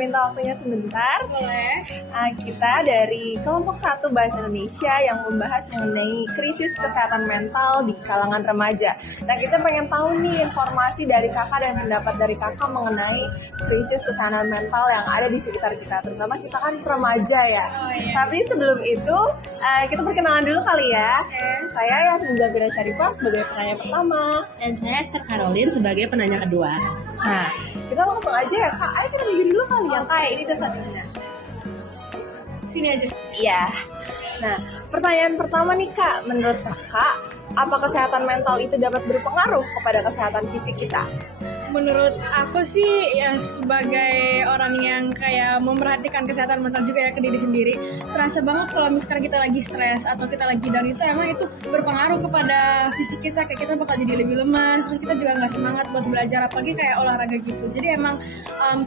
minta waktunya sebentar? Boleh. Kita dari kelompok 1 Bahasa Indonesia yang membahas mengenai krisis kesehatan mental di kalangan remaja. Nah, kita pengen tahu nih informasi dari kakak dan pendapat dari kakak mengenai krisis kesehatan mental yang ada di sekitar kita. Terutama kita kan remaja ya. Oh, iya. Tapi sebelum itu, kita perkenalan dulu kali ya. Saya Yasmin Zafira Syarifah sebagai penanya pertama. Dan saya Esther Caroline sebagai penanya kedua. Nah, kita langsung aja ya kak. Ayo kita begini dulu kali ya kak. Ini dekat. Sini aja. Iya. Nah, pertanyaan pertama nih kak. Menurut kakak, apa kesehatan mental itu dapat berpengaruh kepada kesehatan fisik kita? Menurut aku sih ya sebagai orang yang kayak memperhatikan kesehatan mental juga ya ke diri sendiri, terasa banget kalau misalkan kita lagi stres atau kita lagi down itu emang itu berpengaruh kepada fisik kita, kayak kita bakal jadi lebih lemas, terus kita juga nggak semangat buat belajar apalagi kayak olahraga gitu. Jadi emang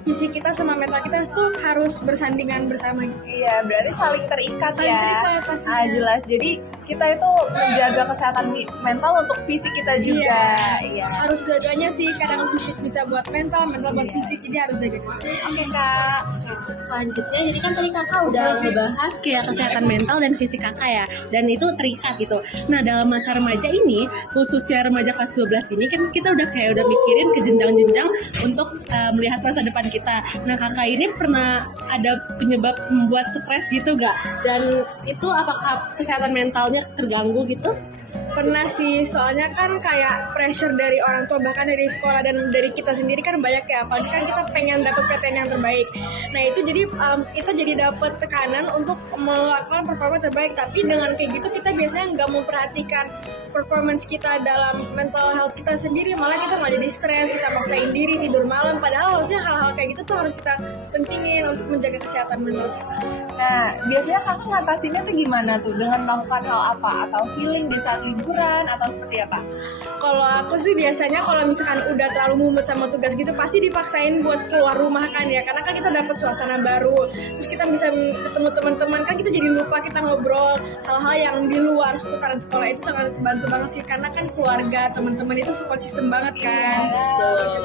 fisik kita sama mental kita tuh harus bersandingan bersama gitu. Iya, berarti saling terikat Saling ya. terikat pastinya. Jelas. Jadi kita itu menjaga kesehatan mental untuk fisik kita juga. Iya. Harus dua-duanya sih, kadang fisik bisa buat mental buat fisik, jadi harus jaga. Oke kak. Selanjutnya, jadi kan tadi kakak udah ngebahas kayak kesehatan mental dan fisik kakak ya, dan itu terikat gitu. Nah, dalam masa remaja ini, khususnya remaja kelas 12 ini kan kita udah mikirin ke jenjang-jenjang untuk melihat masa depan kita. Nah, kakak ini pernah ada penyebab membuat stres gitu gak? Dan itu apakah kesehatan mentalnya terganggu gitu? Pernah sih, soalnya kan kayak pressure dari orang tua, bahkan dari sekolah dan dari kita sendiri kan banyak ya, apalagi kan kita pengen dapet PTN yang terbaik. Nah itu jadi kita jadi dapet tekanan untuk melakukan performa terbaik, tapi dengan kayak gitu kita biasanya nggak memperhatikan performance kita dalam mental health kita sendiri, malah kita malah jadi stres, kita maksain diri tidur malam, padahal harusnya hal-hal kayak gitu tuh harus kita pentingin untuk menjaga kesehatan mental kita. Nah, biasanya kakak ngatasinnya tuh gimana tuh? Dengan melakukan hal apa? Atau healing di saat liburan? Atau seperti apa? Kalau aku sih biasanya kalau misalkan udah terlalu mumet sama tugas gitu pasti dipaksain buat keluar rumah kan ya, karena kan kita dapat suasana baru, terus kita bisa ketemu teman-teman, kan kita jadi lupa kita ngobrol hal-hal yang di luar seputaran sekolah. Itu sangat bantu banget sih, karena kan keluarga, teman-teman itu support system banget kan.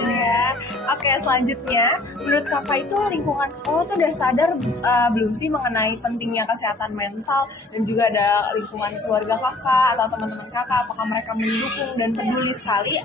Ya. Oke, selanjutnya menurut kakak itu lingkungan sekolah tuh udah sadar belum sih mengenai pentingnya kesehatan mental, dan juga ada lingkungan keluarga kakak atau teman-teman kakak, apakah mereka mendukung dan peduli sekali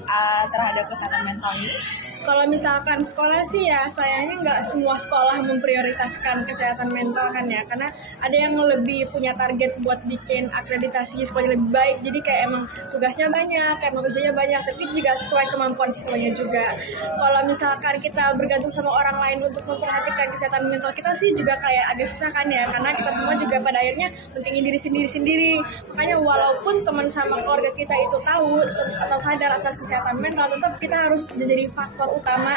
terhadap kesehatan mental ini? Kalau misalkan sekolah sih ya sayangnya nggak semua sekolah memprioritaskan kesehatan mental kan ya, karena ada yang lebih punya target buat bikin akreditasi sekolah lebih baik, jadi kayak emang tugasnya banyak, emang ujiannya banyak, tapi juga sesuai kemampuan siswanya juga. Kalau misalkan kita bergantung sama orang lain untuk memperhatikan kesehatan mental kita sih juga kayak agak susah kan ya, karena kita semua juga pada akhirnya pentingin diri sendiri. Makanya walaupun teman sama keluarga kita itu tahu atau sadar atas kesehatan mental, tetap kita harus menjadi faktor utama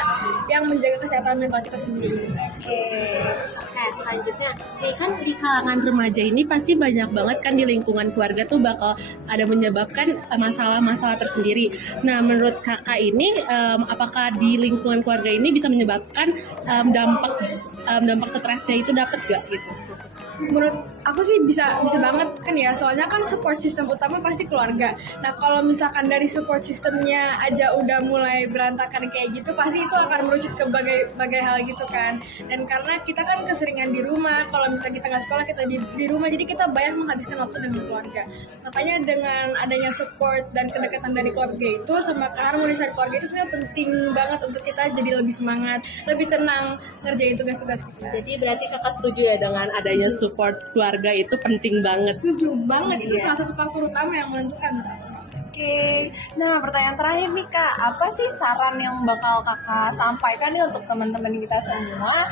yang menjaga kesehatan mental kita sendiri. Nah, selanjutnya, kan di kalangan remaja ini pasti banyak banget kan di lingkungan keluarga tuh bakal ada menyebabkan masalah-masalah tersendiri. Nah, menurut kakak ini, apakah di lingkungan keluarga ini bisa menyebabkan dampak stresnya itu dapat gak gitu? Menurut aku sih bisa banget kan ya, soalnya kan support system utama pasti keluarga. Nah kalau misalkan dari support systemnya aja udah mulai berantakan kayak gitu, pasti itu akan merucut ke bagai hal gitu kan. Dan karena kita kan keseringan di rumah, kalau misalkan kita nggak sekolah kita di rumah, jadi kita banyak menghabiskan waktu dengan keluarga. Makanya dengan adanya support dan kedekatan dari keluarga itu sama keharmonisan keluarga itu sebenarnya penting banget untuk kita jadi lebih semangat, lebih tenang ngerjain tugas-tugas kita. Jadi berarti kakak setuju ya dengan adanya support keluarga itu penting banget. Setuju banget, itu salah satu faktor utama yang menentukan. Oke, nah pertanyaan terakhir nih kak, apa sih saran yang bakal kakak sampaikan nih untuk teman-teman kita semua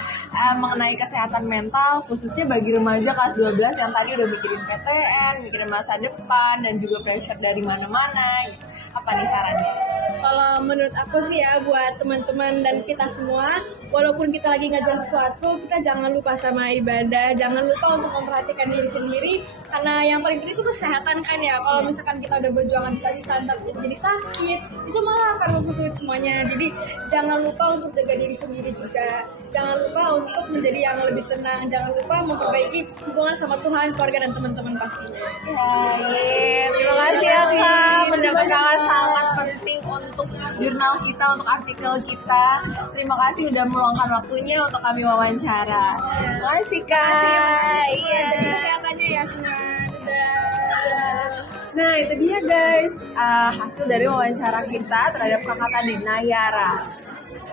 mengenai kesehatan mental, khususnya bagi remaja kelas 12 yang tadi udah mikirin PTN, mikirin masa depan, dan juga pressure dari mana-mana gitu. Apa nih sarannya? Kalau menurut aku sih ya, buat teman-teman dan kita semua, walaupun kita lagi ngajar sesuatu, kita jangan lupa sama ibadah, jangan lupa untuk memperhatikan diri sendiri, karena yang paling penting itu kesehatan kan ya. Kalau misalkan kita udah berjuang bisa-bisa tapi jadi sakit, itu malah akan mempersulit semuanya. Jadi jangan lupa untuk jaga diri sendiri juga, jangan lupa untuk menjadi yang lebih tenang, jangan lupa memperbaiki hubungan sama Tuhan, keluarga, dan teman-teman pastinya. Terima kasih ya kak, pendapat kakak sangat penting untuk jurnal kita, untuk artikel kita. Terima kasih udah meluangkan waktunya untuk kami wawancara. Terima kasih Kak. Iya. Kesehatannya ya semua. Dadah. Nah itu dia guys, hasil dari wawancara kita terhadap kakak tadi, Nayara.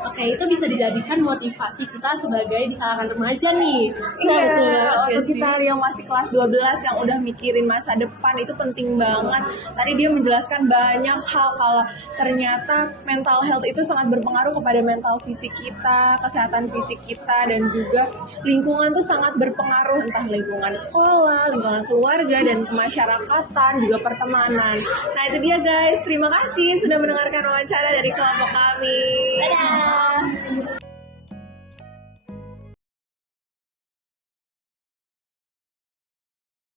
Oke, itu bisa dijadikan motivasi kita sebagai di kalangan remaja nih. Iya, betul. untuk kita yang masih kelas 12 yang udah mikirin masa depan itu penting banget. Tadi dia menjelaskan banyak hal kalau ternyata mental health itu sangat berpengaruh kepada mental fisik kita, kesehatan fisik kita, dan juga lingkungan tuh sangat berpengaruh, entah lingkungan sekolah, lingkungan keluarga, dan kemasyarakatan, juga pertemanan. Nah itu dia guys, terima kasih sudah mendengarkan wawancara dari kelompok kami. Dadah.